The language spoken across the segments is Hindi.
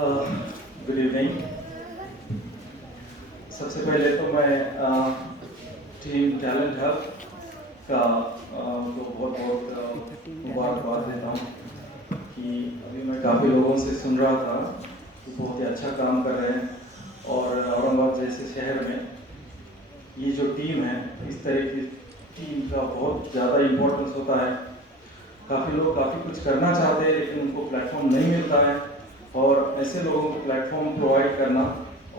Good evening. सबसे पहले तो मैं टीम टैलेंट हब का को बहुत बहुत मुबारकबाद देता हूँ कि अभी मैं काफ़ी लोगों से सुन रहा था कि बहुत ही अच्छा काम कर रहे हैं और औरंगाबाद जैसे शहर में ये जो टीम है, इस तरह की टीम का बहुत ज़्यादा इम्पोर्टेंस होता है। काफ़ी लोग काफ़ी कुछ करना चाहते हैं लेकिन उनको प्लेटफॉर्म नहीं मिलता है और ऐसे लोगों को प्लेटफॉर्म प्रोवाइड करना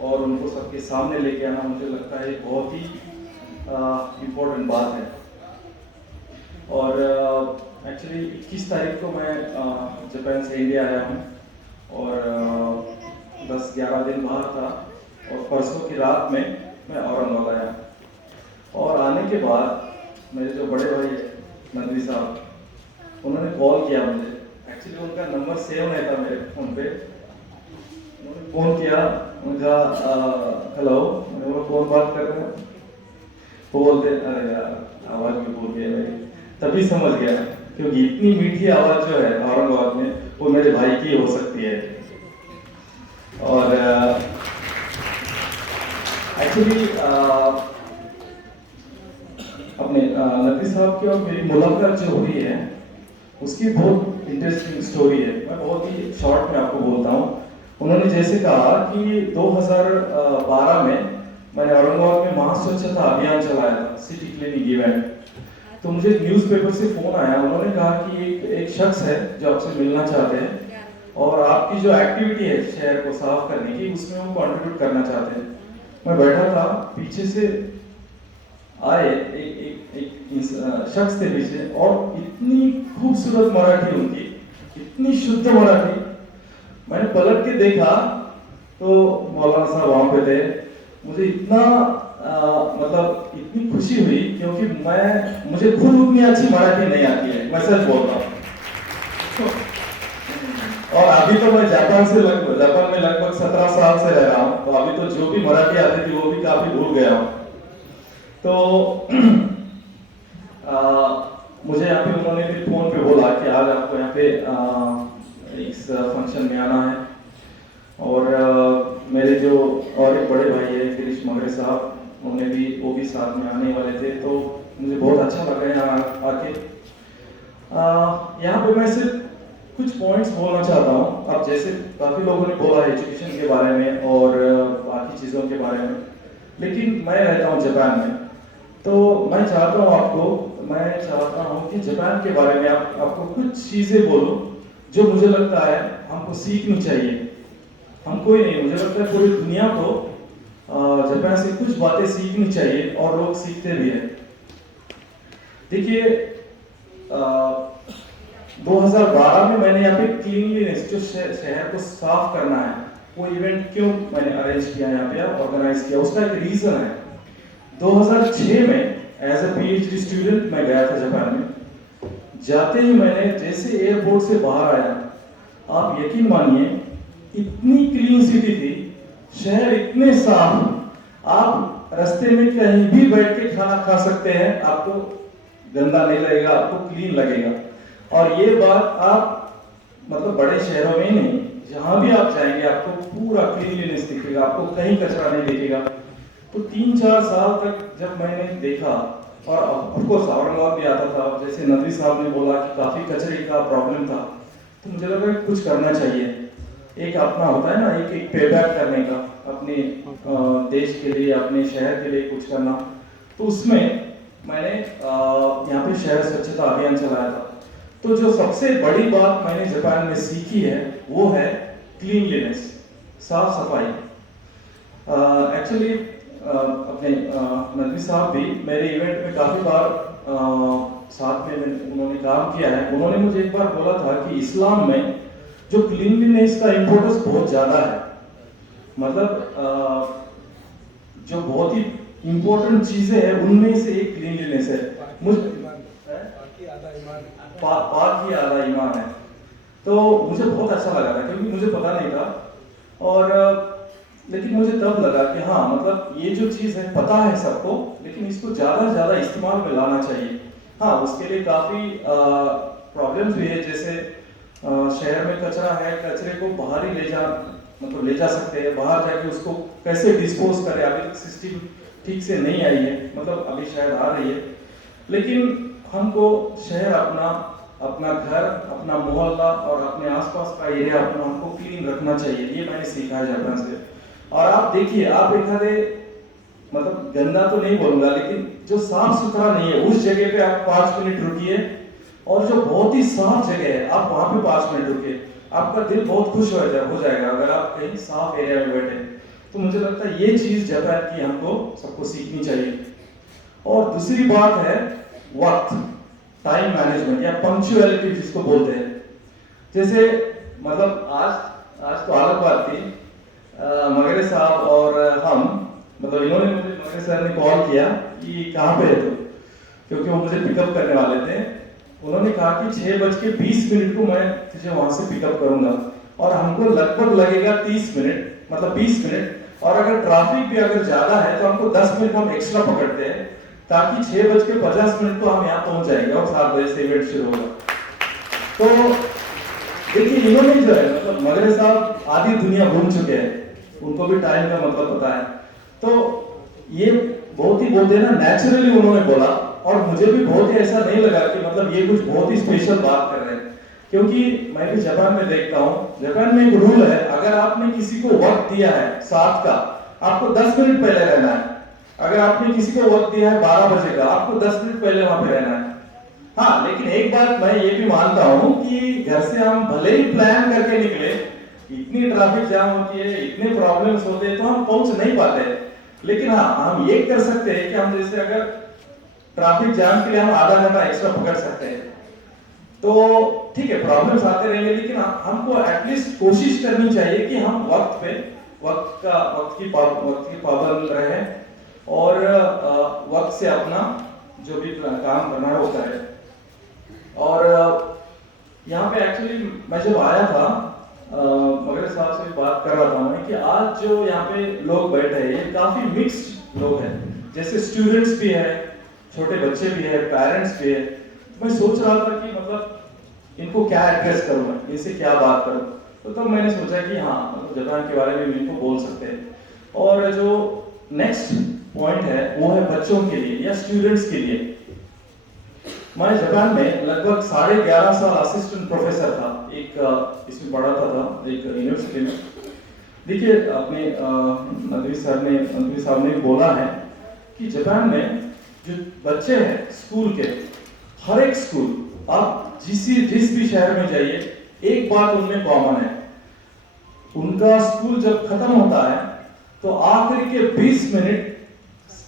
और उनको सबके सामने लेके आना मुझे लगता है बहुत ही इम्पोर्टेंट बात है। और एक्चुअली 21 तारीख को मैं जापान से इंडिया आया हूँ और 10-11 दिन बाहर था और परसों की रात में मैं औरंगाबाद आया और आने के बाद मेरे जो बड़े भाई है नदवी साहब, उन्होंने कॉल किया मुझे। एक्चुअली उनका नंबर सेव नहीं था मेरे फ़ोन पे। उन्होंने फ़ोन किया, उनका हेलो, मैंने बोला कौन बात कर रहे हैं? वो बोलते अरे यार आवाज़ भी बोल गया मेरी, तभी समझ गया क्योंकि इतनी मीठी आवाज़ जो है औरंगाबाद में वो मेरे भाई की हो सकती है। और एक्चुअली अपने नदवी साहब की और मेरी मुलाकात जो हुई है उसकी बहुत इंटरेस्टिंग स्टोरी है। मैं बहुत ही शॉर्ट में आपको बोलता हूँ। उन्होंने जैसे कहा कि 2012 में मैंने औरंगाबाद में महास्वच्छता अभियान चलाया था, सिटी क्लीनिंग इवेंट। तो मुझे न्यूज़पेपर से फ़ोन आया, उन्होंने कहा कि एक शख्स है जो आपसे मिलना चाहते हैं और आपकी जो एक्टिविटी है शहर को साफ करने की उसमें वो कंट्रीब्यूट करना चाहते हैं। मैं बैठा था, पीछे से आए एक शख्स थे पीछे और इतनी खूबसूरत मराठी उनकी, इतनी शुद्ध मराठी। मैंने पलट के देखा तो मौलाना साहब वहाँ पे थे। मुझे इतना मतलब इतनी खुशी हुई क्योंकि मुझे खुद उतनी अच्छी मराठी नहीं आती है, मैं सच बोल रहा हूँ। और अभी तो मैं जापान में लगभग 17 साल से रह रहा हूँ, तो अभी तो जो भी मराठी आती थी वो भी काफी भूल गया हूँ। तो मुझे यहाँ पे उन्होंने फिर फोन पे बोला कि आज आपको यहाँ पे इस फंक्शन में आना है और मेरे जो और एक बड़े भाई है गिरीश मगरे साहब, वो भी साथ में आने वाले थे। तो मुझे बहुत अच्छा लगा यहाँ आके। यहाँ पे मैं सिर्फ कुछ पॉइंट्स बोलना चाहता हूँ। अब जैसे काफ़ी लोगों ने बोला एजुकेशन के बारे में और बाकी चीज़ों के बारे में, लेकिन मैं रहता हूँ जापान में, तो मैं चाहता हूँ कि जापान के बारे में आपको कुछ चीज़ें बोलूँ जो मुझे लगता है हमको सीखनी चाहिए। हमको ही नहीं, मुझे लगता है पूरी दुनिया को जापान से कुछ बातें सीखनी चाहिए और लोग सीखते भी हैं। देखिए 2012 में मैंने यहाँ पे क्लीनलीनेस जो शहर को साफ करना है वो इवेंट क्यों मैंने अरेंज किया, यहाँ पे ऑर्गेनाइज किया, उसका एक रीजन है। 2006 में एज अ पीएचडी स्टूडेंट मैं गया था जापान में। जाते ही मैंने जैसे एयरपोर्ट से बाहर आया, आप यकीन मानिए इतनी क्लीन सिटी थी, शहर इतने साफ, आप रास्ते में कहीं भी बैठ के खाना खा सकते हैं, आपको गंदा नहीं लगेगा, आपको क्लीन लगेगा। और ये बात आप मतलब बड़े शहरों में ही नहीं, जहां भी आप जाएंगे आपको पूरा क्लीनलीनेस दिखेगा, आपको कहीं कचरा नहीं दिखेगा। तो 3-4 साल तक जब मैंने देखा, और ऑफकोर्स औरंगाबाद भी आता था, जैसे नदवी साहब ने बोला कि काफी कचरे का प्रॉब्लम था, तो मुझे लगा कि कुछ करना चाहिए। एक अपना होता है ना, एक पे बैक करने का, अपने देश के लिए, अपने शहर के लिए कुछ करना। तो उसमें मैंने यहाँ पे शहर स्वच्छता अभियान चलाया था। तो जो सबसे बड़ी बात मैंने जापान में सीखी है वो है क्लीनलीनेस, साफ सफाई। एक्चुअली अपने नदवी साहब भी मेरे इवेंट में काफ़ी बार साथ में उन्होंने काम किया है। उन्होंने मुझे एक बार बोला था कि इस्लाम में जो क्लीनलीनेस का इम्पोर्टेंस बहुत ज़्यादा है, मतलब जो बहुत ही इम्पोर्टेंट चीज़ें हैं उनमें से एक क्लीनलीनेस है। पाक ही आधा ईमान है। तो मुझे बहुत अच्छा लगा था क्योंकि मुझे पता नहीं था, और लेकिन मुझे तब लगा कि हाँ, मतलब ये जो चीज़ है पता है सबको, लेकिन इसको ज़्यादा से ज़्यादा इस्तेमाल में लाना चाहिए। हाँ, उसके लिए काफ़ी प्रॉब्लम्स भी है, जैसे शहर में कचरा है, कचरे को बाहर ही ले जा मतलब ले जा सकते हैं, बाहर जाके उसको कैसे डिस्पोज करें, अभी तक सिस्टम ठीक से नहीं आई है, मतलब अभी शायद आ रही है। लेकिन हमको शहर अपना, अपना घर, अपना मोहल्ला और अपने आसपास का एरिया अपना हमको क्लीन रखना चाहिए, ये मैंने सीखा है जापान से। और आप देखिए, आप एक आधे मतलब गंदा तो नहीं बोलूंगा, लेकिन जो साफ सुथरा नहीं है उस जगह पे आप 5 मिनट रुकिए, और जो बहुत ही साफ जगह है आप वहां पे 5 मिनट रुकिए, आपका दिल बहुत खुश हो जाएगा अगर आप कहीं साफ एरिया में बैठे। तो मुझे लगता है ये चीज जापान की हमको सबको सीखनी चाहिए। और दूसरी बात है वक्त, टाइम मैनेजमेंट या पंक्चुअलिटी जिसको बोलते हैं। जैसे मतलब आज तो अलग बात थी, मगरे साहब और हम, मतलब इन्होंने मुझे, मगरे सर ने कॉल किया कि कहाँ पे है तू, क्योंकि वो मुझे पिकअप करने वाले थे। उन्होंने कहा कि 6:20 को मैं तुझे वहां से पिकअप करूंगा, और हमको लगभग लगेगा 30 मिनट, मतलब 20 मिनट, और अगर ट्रैफिक भी अगर ज्यादा है तो हमको 10 मिनट हम एक्स्ट्रा पकड़ते हैं, ताकि 6:50 को हम यहाँ पहुंच जाएंगे और 7 बजे से इवेंट शुरू होगा। तो देखिए, इन्होंने जो है, मतलब मगरे साहब आधी दुनिया घूम चुके हैं, उनको भी टाइम का मतलब पता है। तो ये बहुत ही बोलते हैं ना, नेचुरली उन्होंने बोला, और मुझे भी बहुत ही ऐसा नहीं लगा कि मतलब ये कुछ बहुत ही स्पेशल बात कर रहे हैं, क्योंकि मैं भी जापान में देखता हूँ, जापान में एक रूल है, अगर आपने किसी को वक्त दिया है 7 का, आपको 10 मिनट पहले रहना है। अगर आपने किसी को वक्त दिया है 12 बजे का, आपको 10 मिनट पहले वहां पे रहना है। हाँ, लेकिन एक बात मैं ये भी मानता हूँ कि घर से हम भले ही प्लान करके निकले, इतनी ट्रैफिक जाम होती है, इतने प्रॉब्लम्स होते हैं, तो हम पहुंच नहीं पाते। लेकिन हाँ, हम ये कर सकते हैं कि हम जैसे अगर ट्रैफिक जाम के लिए हम आधा घंटा एक्स्ट्रा पकड़ सकते हैं, तो ठीक है, प्रॉब्लम्स आते रहेंगे, लेकिन हमको एटलीस्ट कोशिश करनी चाहिए कि हम वक्त की पाबंद रहे, और वक्त से अपना जो भी काम करना है वो करें। और यहाँ पे एक्चुअली मैं जब आया था, मगर साहब से बात कर रहा था मैं कि आज जो यहाँ पे लोग बैठे हैं ये काफी मिक्स्ड लोग हैं, जैसे स्टूडेंट्स भी है, छोटे बच्चे भी है, पेरेंट्स भी है। तो मैं सोच रहा था कि मतलब इनको क्या एड्रेस करूँ मैं, इनसे क्या बात करूँ, तो तब मैंने सोचा कि हाँ, मतलब जापान के बारे में इनको बोल सकते हैं। और जो नेक्स्ट पॉइंट है वो है बच्चों के लिए या स्टूडेंट्स के लिए। मैं जापान में लगभग 11.5 साल असिस्टेंट प्रोफेसर था, एक इसमें पढ़ाता था एक यूनिवर्सिटी में। देखिए, अपने नदवी साहब ने बोला है कि जापान में जो बच्चे हैं स्कूल के, हर एक स्कूल, आप जिस भी शहर में जाइए, एक बात उनमें कॉमन है, उनका स्कूल जब खत्म होता है तो आखिरी के 20 मिनट,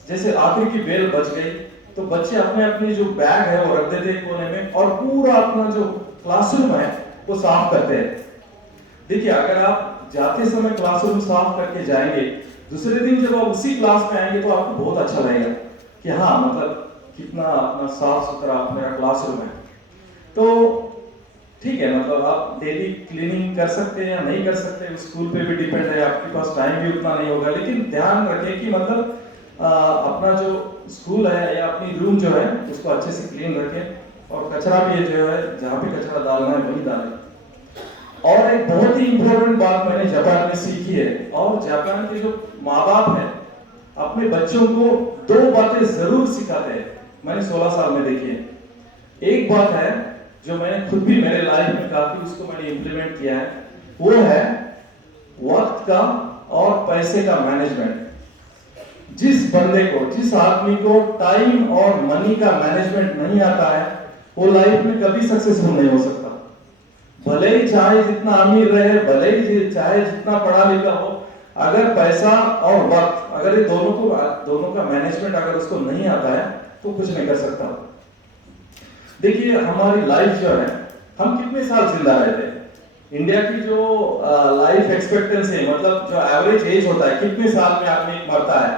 जैसे आखिरी की बेल बज गई तो बच्चे अपने अपने जो बैग है वो रख देते हैं कोने में, और पूरा अपना जो क्लासरूम है वो साफ करते हैं। देखिए, अगर आप जाते समय क्लासरूम साफ करके जाएंगे, दूसरे दिन जब आप उसी क्लास में आएंगे तो आपको बहुत अच्छा लगेगा कि हाँ, मतलब कितना अपना साफ सुथरा मेरा क्लासरूम है। तो ठीक है, मतलब आप डेली क्लीनिंग कर सकते हैं या नहीं कर सकते, स्कूल पे भी डिपेंड है, आपके पास टाइम भी उतना नहीं होगा, लेकिन ध्यान रखें कि मतलब अपना जो स्कूल है या अपनी रूम जो है उसको अच्छे से क्लीन रखें, और कचरा भी जो है जहाँ पे कचरा डालना है वही डालें। और एक बहुत ही इंपॉर्टेंट बात मैंने जापान में सीखी है, और जापान के जो माँ बाप हैं अपने बच्चों को 2 बातें जरूर सिखाते हैं, मैंने 16 साल में देखी है। एक बात है जो मैंने खुद भी मेरे लाइफ में काफी उसको मैंने इंप्लीमेंट किया है, वो है वक्त का और पैसे का मैनेजमेंट। जिस बंदे को, जिस आदमी को टाइम और मनी का मैनेजमेंट नहीं आता है, वो लाइफ में कभी सक्सेसफुल नहीं हो सकता। भले ही चाहे जितना अमीर रहे, भले ही चाहे जितना पढ़ा लिखा हो, अगर पैसा और वक्त, अगर ये दोनों का मैनेजमेंट अगर उसको नहीं आता है तो कुछ नहीं कर सकता। देखिए, हमारी लाइफ जो है, हम कितने साल जिंदा रहते हैं, इंडिया की जो लाइफ एक्सपेक्टेंसी, मतलब जो एवरेज एज होता है, कितने साल में आदमी मरता है,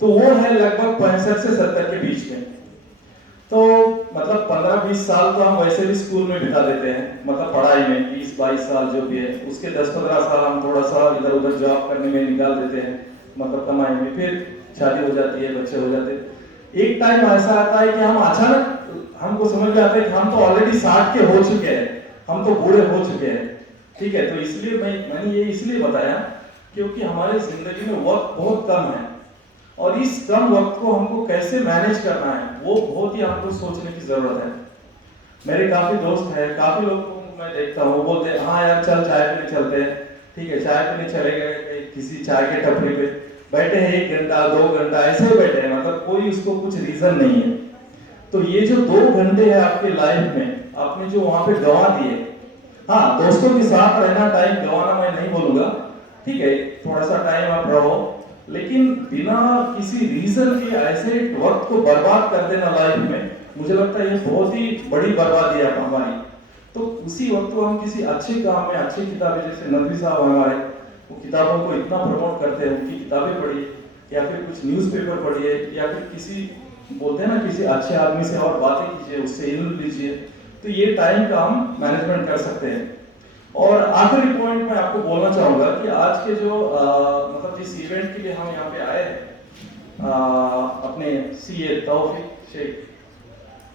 तो वो है लगभग 65 से 70 के बीच में। तो मतलब 15-20 साल तो हम वैसे भी स्कूल में बिता देते हैं, मतलब पढ़ाई में 20-22 साल जो भी है, उसके 10-15 साल हम थोड़ा सा इधर उधर जॉब करने में निकाल देते हैं, मतलब कमाई में, फिर शादी हो जाती है, बच्चे हो जाते हैं। एक टाइम ऐसा आता है कि हम अचानक हमको समझ में आता है कि हम तो ऑलरेडी 60 के हो चुके हैं, हम तो बूढ़े हो चुके हैं, ठीक है, तो इसलिए मैंने ये इसलिए बताया क्योंकि हमारे जिंदगी में वक्त बहुत कम है और इस कम वक्त को हमको कैसे मैनेज करना है वो बहुत ही हमको सोचने की जरूरत है। मेरे काफी दोस्त हैं, काफी लोग को मैं देखता हूँ, बोलते हैं हाँ यार चल चाय पीने चलते हैं, ठीक है चाय पीने चले गए किसी चाय के टपरी पे बैठे हैं, 1 घंटा 2 घंटा ऐसे ही बैठे हैं, मतलब कोई उसको कुछ रीजन नहीं है। तो ये जो 2 घंटे है आपके लाइफ में आपने जो वहां पे गंवा दिए, हाँ दोस्तों के साथ रहना टाइम गंवाना मैं नहीं बोलूंगा, ठीक है थोड़ा सा टाइम आप रहो, लेकिन बिना किसी रीजन के ऐसे वक्त को बर्बाद कर देना लाइफ में, मुझे लगता है ये बहुत ही बड़ी बर्बादी है हमारी। तो उसी वक्त को हम किसी अच्छे काम में, अच्छी किताबें, जैसे नदवी साहब हमारे वो किताबों को इतना प्रमोट करते हैं, उनकी किताबें पढ़िए या फिर कुछ न्यूज़पेपर पढ़िए या फिर किसी बोलते हैं ना किसी अच्छे आदमी से और बातें कीजिए, उससे इल्म लीजिए, तो ये टाइम का हम मैनेजमेंट कर सकते हैं। और आखिरी पॉइंट मैं आपको बोलना चाहूंगा कि आज के जो मतलब जिस इवेंट के लिए हम यहाँ पे आए हैं अपने सीए तौफीक शेख,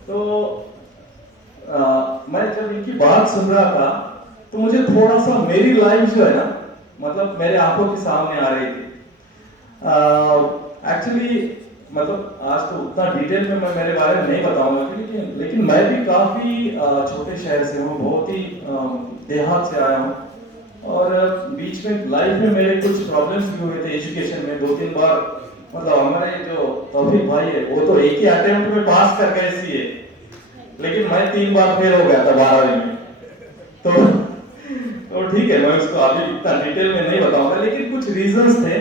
तो मैं जब इनकी बात सुन रहा था तो मुझे थोड़ा सा मेरी लाइफ जो है ना मतलब मेरे आंखों के सामने आ रही थी। एक्चुअली मतलब आज तो उतना डिटेल में मैं मेरे बारे में नहीं बताऊंगा, लेकिन मैं भी काफी छोटे शहर से हूँ, बहुत ही देहात से आया हूँ और बीच में लाइफ में मेरे कुछ प्रॉब्लम्स भी हुए थे एजुकेशन में। 2-3 बार मतलब हमारे जो तौफीक भाई है वो तो एक ही अटेम्प्ट में पास कर गए सीए, लेकिन मैं 3 बार फेल हो गया था 12वीं में। तो ठीक है, मैं उसको अभी इतना डिटेल में नहीं बताऊंगा, लेकिन कुछ रीजंस थे,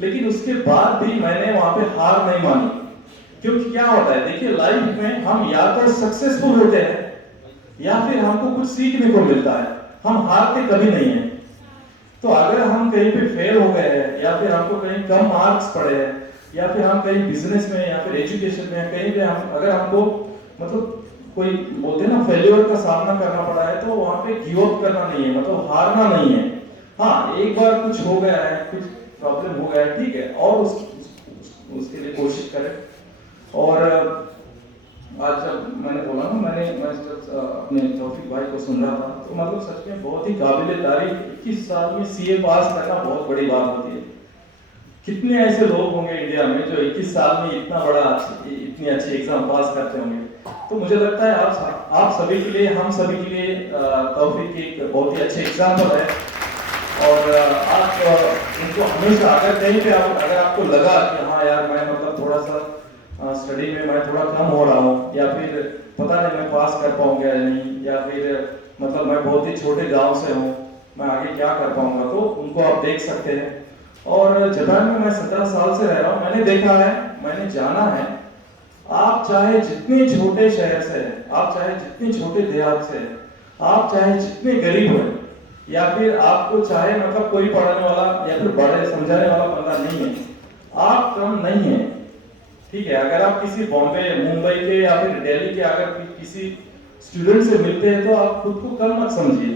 लेकिन उसके बाद भी मैंने वहां पे हार नहीं मानी। क्योंकि क्या होता है देखिए लाइफ में हम या तो सक्सेसफुल होते हैं या फिर हमको कुछ सीखने को मिलता है, हम हारते कभी नहीं है। तो अगर हम कहीं पे फेल हो गए हैं या फिर हमको कहीं कम मार्क्स पड़े हैं या फिर हम कहीं बिजनेस में या फिर एजुकेशन में कहीं पे हम अगर हमको मतलब कोई बोलते हैं ना फेल्योर का सामना करना पड़ा है, तो वहां पे गिव अप करना नहीं है, मतलब हारना नहीं है। हाँ एक बार कुछ हो गया है, कुछ प्रॉब्लम हो गया है, ठीक है, और उसके लिए कोशिश करें। और आज जब मैंने बोला ना मैं जब अपने तौफीक भाई को सुन रहा था तो मतलब सच में बहुत ही काबिल तारीफ, 21 साल में सीए पास करना बहुत बड़ी बात होती है। कितने ऐसे लोग होंगे इंडिया में जो 21 साल में इतना बड़ा इतनी अच्छी एग्जाम पास करते होंगे। तो मुझे लगता है आप सभी के लिए, हम सभी के लिए तौफीक एक बहुत ही अच्छे एग्जाम्पल है। और आप इनको हमेशा अगर कहीं पे अगर आपको लगा कि हाँ यार मैं मतलब थोड़ा सा स्टडी में मैं थोड़ा कम हो रहा हूँ या फिर पता नहीं मैं पास कर पाऊंगा या नहीं, या फिर मतलब मैं बहुत ही छोटे गांव से हूँ, मैं आगे क्या कर पाऊंगा, तो उनको आप देख सकते हैं। और जापान में मैं 17 साल से रह रहा हूँ, मैंने देखा है, मैंने जाना है, आप चाहे जितने छोटे शहर से हैं, आप चाहे जितने छोटे देहात से हैं, आप चाहे जितने गरीब हो या फिर आपको चाहे मतलब कोई पढ़ाने वाला या फिर बड़े समझाने वाला बंदा नहीं है, आप कम नहीं है, ठीक है। अगर आप किसी बॉम्बे मुंबई के या फिर दिल्ली के अगर किसी स्टूडेंट से मिलते हैं तो आप खुद को कम मत समझिए,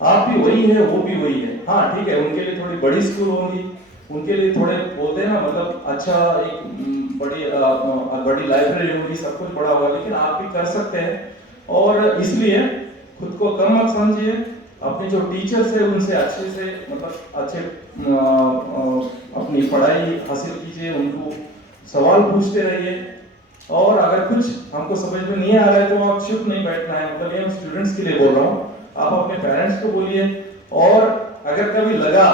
आप भी वही है वो भी वही है। हाँ ठीक है, उनके लिए थोड़ी बड़ी स्कूल होंगी, उनके लिए थोड़े बोलते हैं ना मतलब अच्छा एक बड़ी लाइब्रेरी होगी, सब कुछ बड़ा होगा, लेकिन आप भी कर सकते हैं। और इसलिए खुद को कम मत समझिए, अपने जो टीचर्स है उनसे अच्छे से मतलब अच्छे अपनी पढ़ाई हासिल कीजिए, उनको सवाल पूछते रहिए। और अगर कुछ हमको समझ में नहीं आ रहा है तो आप चुप नहीं बैठना है, मतलब ये हम स्टूडेंट्स के लिए बोल रहा हूँ, आप अपने पेरेंट्स को बोलिए। और अगर कभी लगा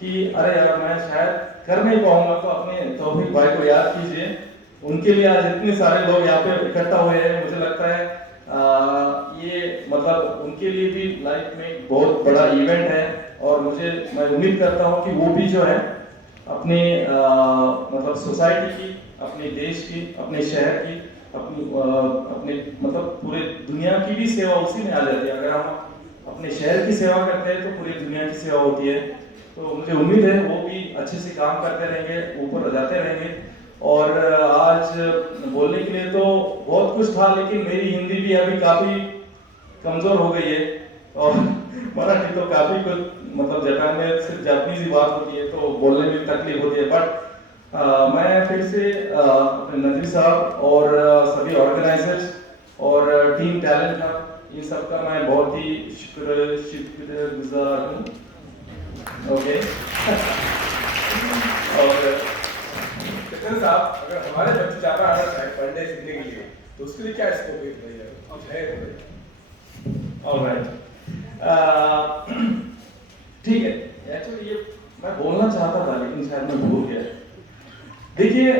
कि अरे यार मैं शायद कर नहीं पाऊंगा तो अपने तौफीक भाई को याद कीजिए, उनके लिए आज इतने सारे लोग यहाँ पे इकट्ठा हुए हैं, मुझे लगता है ये मतलब उनके लिए भी लाइफ में बहुत बड़ा इवेंट है। और मैं उम्मीद करता हूँ कि वो भी जो है अपने मतलब सोसाइटी की, अपने देश की, अपने शहर की, अपने मतलब पूरे दुनिया की भी सेवा उसी में आ जाती है। अगर हम अपने शहर की सेवा करते हैं तो पूरी दुनिया की सेवा होती है। तो मुझे उम्मीद है वो भी अच्छे से काम करते रहेंगे, ऊपर जाते रहेंगे। और आज बोलने के लिए तो बहुत कुछ था, लेकिन मेरी हिंदी भी अभी काफी कमजोर हो गई है और मराठी तो काफी कुछ मतलब जापान में सिर्फ जापानीज ही बात होती है तो बोलने में तकलीफ होती है। बट मैं फिर से अपने नदवी साहब और सभी ऑर्गेनाइजर्स और टीम टैलेंट का इन सब का मैं बहुत ही शुक्रगुजार हूँ। ओके और कितने साहब, अगर हमारे बच्चे जापान आना चाहे पढ़ने सीखने के लिए तो उसके लिए क्या स्कोप है भैया? ऑलराइट, ठीक है। एक्चुअली ये मैं बोलना चाहता था लेकिन शायद मैं भूल गया। देखिए,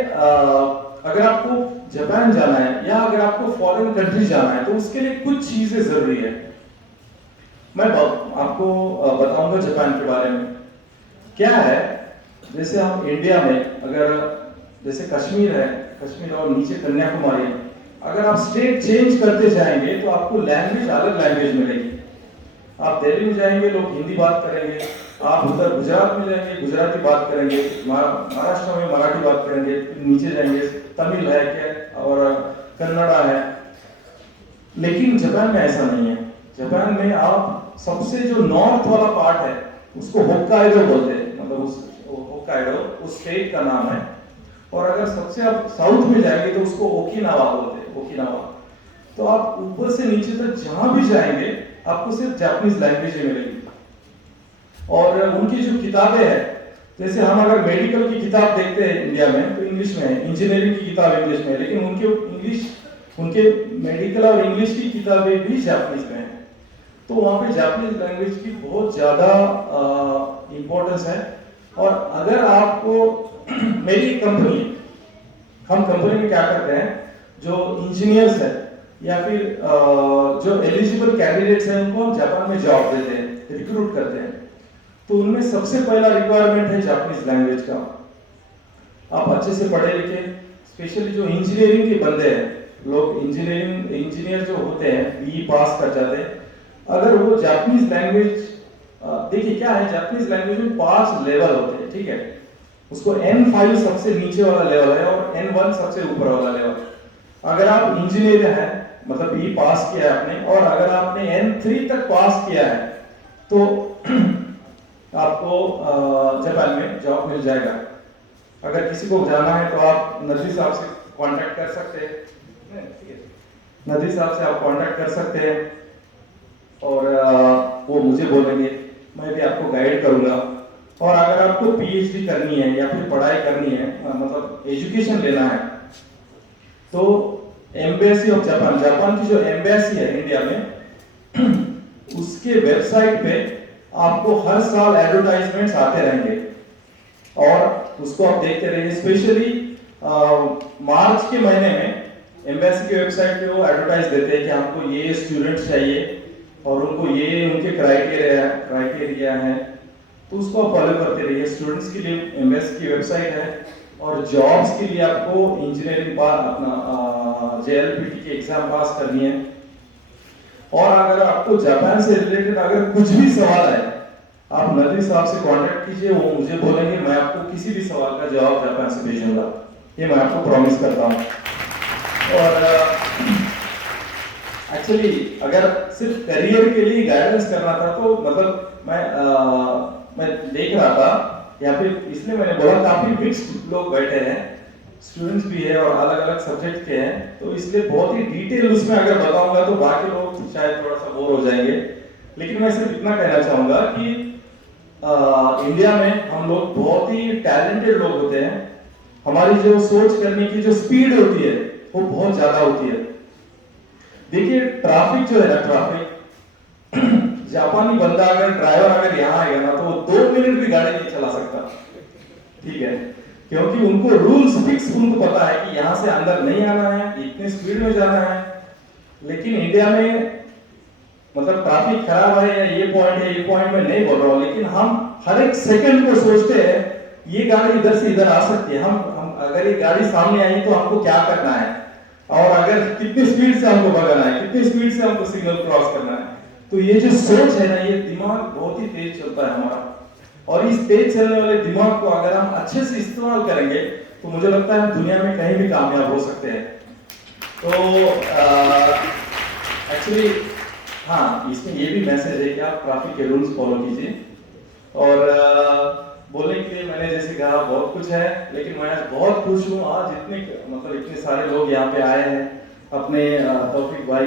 अगर आपको जापान जाना है या अगर आपको फॉरेन कंट्री जाना है तो उसके लिए कुछ चीजें जरूरी है। मैं आपको बताऊंगा जापान के बारे में। क्या है, जैसे हम इंडिया में अगर जैसे कश्मीर है, कश्मीर और नीचे कन्याकुमारी है, अगर आप स्टेट चेंज करते जाएंगे तो आपको लैंग्वेज अलग लैंग्वेज मिलेगी। आप दिल्ली में जाएंगे लोग हिंदी बात करेंगे, आप उधर गुजरात में जाएंगे गुजराती बात करेंगे, महाराष्ट्र में मराठी बात करेंगे, नीचे जाएंगे तमिल है क्या और कन्नड़ा है। लेकिन जापान में ऐसा नहीं है। जापान में आप सबसे जो नॉर्थ वाला पार्ट है उसको होक्काइडो बोलते हैं, मतलब उस होक्काइडो उस स्टेट का नाम है। और अगर सबसे आप साउथ में जाएंगे तो उसको ओकिनावा बोलते हैं, ओकिनावा। तो आप ऊपर से नीचे तक जहां भी जाएंगे आपको सिर्फ जापानीज लैंग्वेज मिलेगी। और उनकी जो किताबें हैं, जैसे हम अगर मेडिकल की किताब देखते हैं इंडिया में तो इंग्लिश में है, इंजीनियरिंग की किताब इंग्लिश में है, लेकिन उनके मेडिकल और इंग्लिश की किताबें भी जापानीज में है। तो वहाँ पे जापानीज लैंग्वेज की बहुत ज्यादा इंपॉर्टेंस है। और अगर आपको मेरी कंपनी, हम कंपनी में क्या करते हैं, जो इंजीनियर्स है या फिर जो एलिजिबल कैंडिडेट्स हैं उनको हम जापान में जॉब देते हैं, रिक्रूट करते हैं। तो उनमें सबसे पहला रिक्वायरमेंट है जापानीज लैंग्वेज का। आप अच्छे से पढ़े लिखे, स्पेशली जो इंजीनियरिंग के बंदे हैं, लोग इंजीनियर जो होते हैं बीई पास कर जाते हैं, अगर वो जापानीज लैंग्वेज, देखिए क्या है, जापानीज लैंग्वेज में 5 लेवल होते हैं, ठीक है। उसको N5 सबसे नीचे वाला लेवल है और N1 सबसे ऊपर वाला लेवल। अगर आप इंजीनियर हैं, मतलब बीई पास किया है आपने, और अगर आपने N3 तक पास किया है तो आपको जापान में जॉब मिल जाएगा। अगर किसी को जाना है तो आप नदी साहब से कांटेक्ट कर सकते हैं, नदी साहब से आप कांटेक्ट कर सकते हैं और वो मुझे बोलेंगे, मैं भी आपको गाइड करूंगा। और अगर आपको पीएचडी करनी है या फिर पढ़ाई करनी है, मतलब एजुकेशन लेना है, तो एम्बेसी ऑफ जापान, जापान की जो एम्बेसी है इंडिया में, उसके वेबसाइट पे आपको हर साल एडवर्टाइजमेंट्स आते रहेंगे और उसको आप देखते रहिए। स्पेशली मार्च के महीने में एम्बेसी की वेबसाइट पे वो एडवर्टाइज देते हैं कि हमको ये स्टूडेंट्स चाहिए और उनको ये उनके क्राइटेरिया है, तो उसको आप फॉलो करते रहिए। स्टूडेंट्स के लिए एम्बेसी की वेबसाइट है और जॉब्स के लिए आपको इंजीनियरिंग पास अपना JLPT की एग्जाम पास करनी है। और अगर आपको जापान से रिलेटेड अगर कुछ भी सवाल है, आप नदी साहब से कांटेक्ट कीजिए, वो मुझे बोलेंगे, मैं आपको किसी भी सवाल का जवाब जापान से भेजूंगा, ये मैं आपको प्रॉमिस करता हूँ। और एक्चुअली अगर सिर्फ करियर के लिए गाइडेंस करना था तो मतलब मैं देख रहा था, या फिर इसलिए मैंने बोला, काफी मिक्स्ड लोग बैठे हैं, स्टूडेंट्स भी है और अलग अलग सब्जेक्ट के हैं, तो इसलिए बहुत ही डिटेल उसमें अगर बताऊंगा तो बाकी लोग शायद थोड़ा सा बोर हो जाएंगे। लेकिन मैं सिर्फ इतना कहना चाहूंगा कि इंडिया में हम लोग बहुत ही टैलेंटेड लोग होते हैं। हमारी जो सोच करने की जो स्पीड होती है वो बहुत ज्यादा होती है। देखिए ट्रैफिक जो है ना, ट्रैफिक जापानी बंदा अगर ड्राइवर अगर यहाँ आएगा ना तो वो 2 मिनट भी गाड़ी नहीं चला सकता, ठीक है, क्योंकि उनको रूल्स फिक्स, उनको पता है कि यहाँ से अंदर नहीं आना है, इतने स्पीड में जाना है। लेकिन इंडिया में मतलब ट्रैफिक खराब है या ये पॉइंट में नहीं बोल रहा हूँ, लेकिन हम हर एक सेकंड को सोचते हैं ये गाड़ी इधर से इधर आ सकती है, हम अगर ये गाड़ी सामने आई तो हमको क्या करना है, और अगर कितनी स्पीड से हमको भगाना है, कितनी स्पीड से हमको सिग्नल क्रॉस करना है। तो ये जो सोच है ना, ये दिमाग बहुत ही तेज चलता है हमारा, और इस तेज चलने वाले दिमाग को अगर हम अच्छे से इस्तेमाल करेंगे तो मुझे लगता है हम दुनिया में कहीं भी कामयाब हो सकते हैं। तो एक्चुअली हाँ, इसमें ये भी मैसेज है कि आप ट्रैफिक के रूल्स फॉलो कीजिए। और बोलने के लिए मैंने जैसे कहा बहुत कुछ है, लेकिन मैं आज बहुत खुश हूँ, आज इतने सारे लोग यहाँ पे आए हैं अपने तौफीक भाई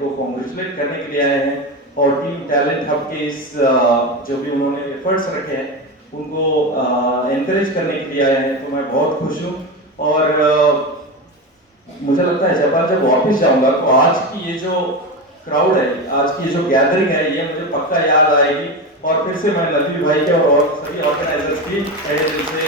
को कॉन्ग्रेचुलेट करने के लिए आए हैं और टीम टैलेंट हब के इस जो भी उन्होंने एफर्ट्स रखे हैं उनको एनकरेज करने के लिए आए हैं। तो मैं बहुत खुश हूँ और मुझे लगता है जब वापस जाऊंगा तो आज की ये जो क्राउड है, आज की जो गैदरिंग है, ये मुझे पक्का याद आएगी और फिर से मैं नदवी भाई के और सभी ऑर्गेनाइजर्स की तहे दिल से